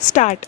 Start.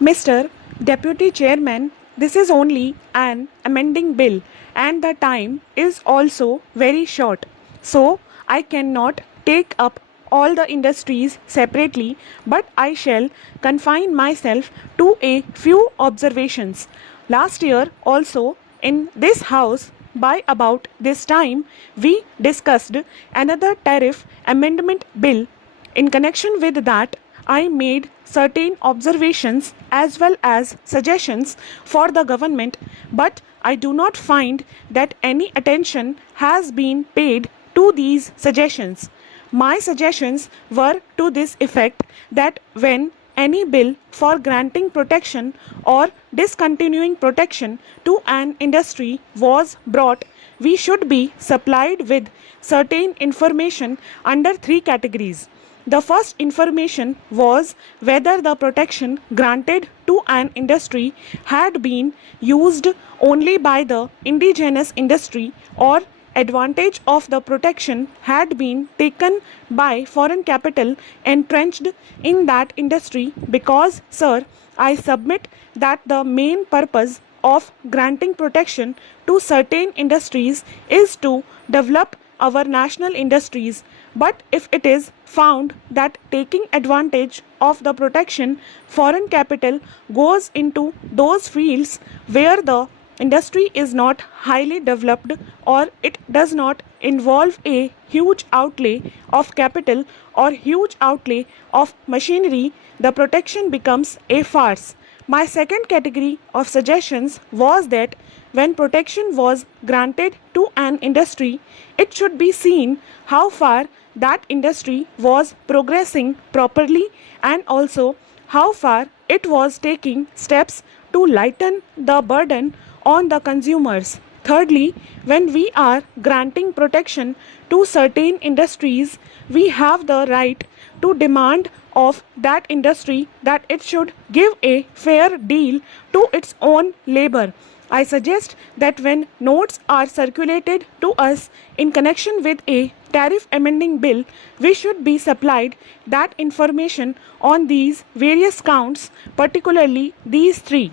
Mr. Deputy Chairman, this is only an amending bill and the time is also very short. So, I cannot take up all the industries separately, but I shall confine myself to a few observations. Last year, also, in this house, by about this time, we discussed another tariff amendment bill. In connection with that, I made certain observations as well as suggestions for the government, but I do not find that any attention has been paid to these suggestions. My suggestions were to this effect that when any bill for granting protection or discontinuing protection to an industry was brought, we should be supplied with certain information under three categories. The first information was whether the protection granted to an industry had been used only by the indigenous industry or advantage of the protection had been taken by foreign capital entrenched in that industry because, sir, I submit that the main purpose of granting protection to certain industries is to develop our national industries. But if it is found that taking advantage of the protection foreign capital goes into those fields where the industry is not highly developed or it does not involve a huge outlay of capital or huge outlay of machinery, the protection becomes a farce. My second category of suggestions was that when protection was granted to an industry, it should be seen how far that industry was progressing properly and also how far it was taking steps to lighten the burden on the consumers. Thirdly, when we are granting protection to certain industries, we have the right to demand of that industry that it should give a fair deal to its own labor. I suggest that when notes are circulated to us in connection with a tariff amending bill, we should be supplied that information on these various counts, particularly these three.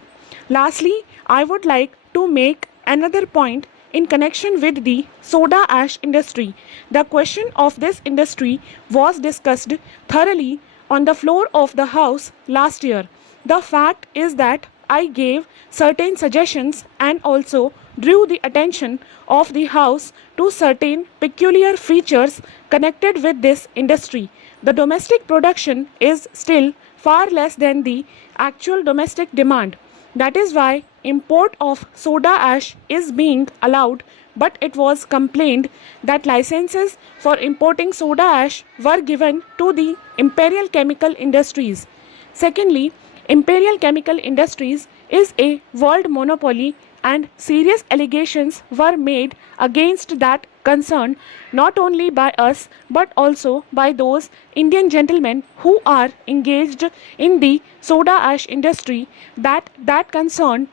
Lastly, I would like to make another point in connection with the soda ash industry. The question of this industry was discussed thoroughly on the floor of the House last year. The fact is that I gave certain suggestions and also drew the attention of the House to certain peculiar features connected with this industry. The domestic production is still far less than the actual domestic demand. That is why import of soda ash is being allowed, but it was complained that licenses for importing soda ash were given to the Imperial Chemical Industries. Secondly, Imperial Chemical Industries is a world monopoly and serious allegations were made against that concern not only by us but also by those Indian gentlemen who are engaged in the soda ash industry that concern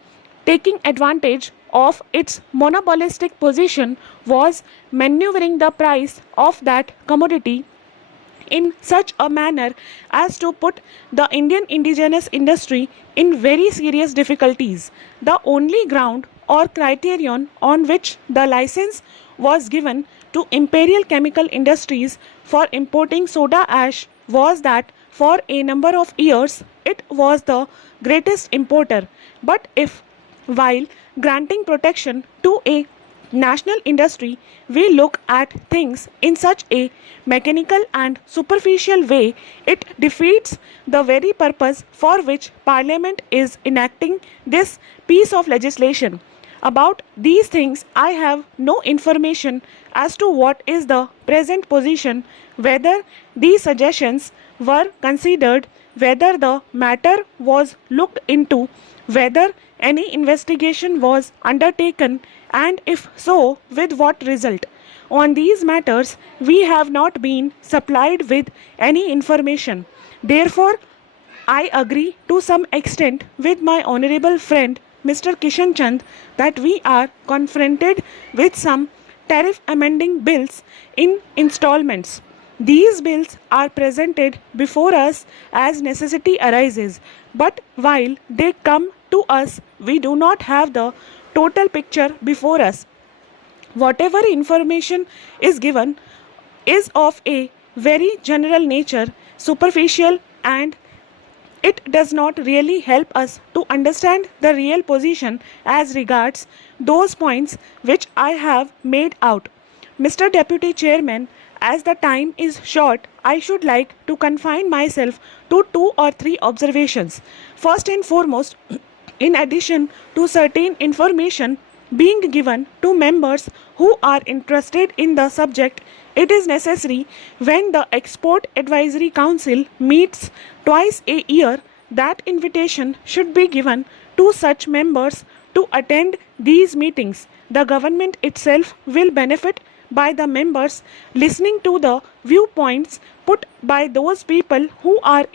taking advantage of its monopolistic position was maneuvering the price of that commodity in such a manner as to put the Indian indigenous industry in very serious difficulties. The only ground or criterion on which the license was given to Imperial Chemical Industries for importing soda ash was that for a number of years it was the greatest importer. But if while granting protection to a national industry, we look at things in such a mechanical and superficial way, it defeats the very purpose for which Parliament is enacting this piece of legislation. About these things, I have no information as to what is the present position, whether these suggestions were considered, whether the matter was looked into, whether any investigation was undertaken, and if so, with what result. On these matters, we have not been supplied with any information. Therefore, I agree to some extent with my honorable friend Mr. Kishan Chand that we are confronted with some tariff amending bills in installments. These bills are presented before us as necessity arises, but while they come to us, we do not have the total picture before us. Whatever information is given is of a very general nature, superficial, and it does not really help us to understand the real position as regards those points which I have made out. Mr. Deputy Chairman, as the time is short, I should like to confine myself to two or three observations. First and foremost, in addition to certain information being given to members who are interested in the subject, it is necessary when the Export Advisory Council meets twice a year that invitation should be given to such members to attend these meetings. The government itself will benefit by the members listening to the viewpoints put by those people who are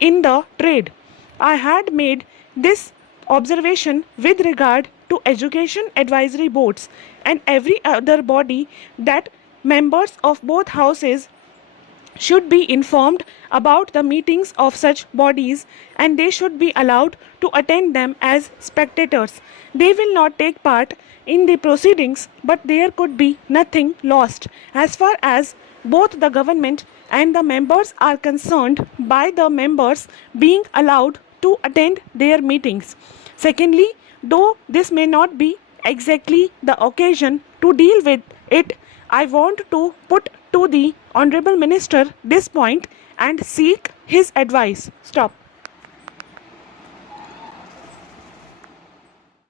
in the trade. I had made this observation with regard to education advisory boards and every other body that members of both houses should be informed about the meetings of such bodies and they should be allowed to attend them as spectators. They will not take part in the proceedings, but there could be nothing lost as far as both the government and the members are concerned by the members being allowed to attend their meetings. Secondly, though this may not be exactly the occasion to deal with it, I want to put to the Honorable Minister this point and seek his advice. Stop.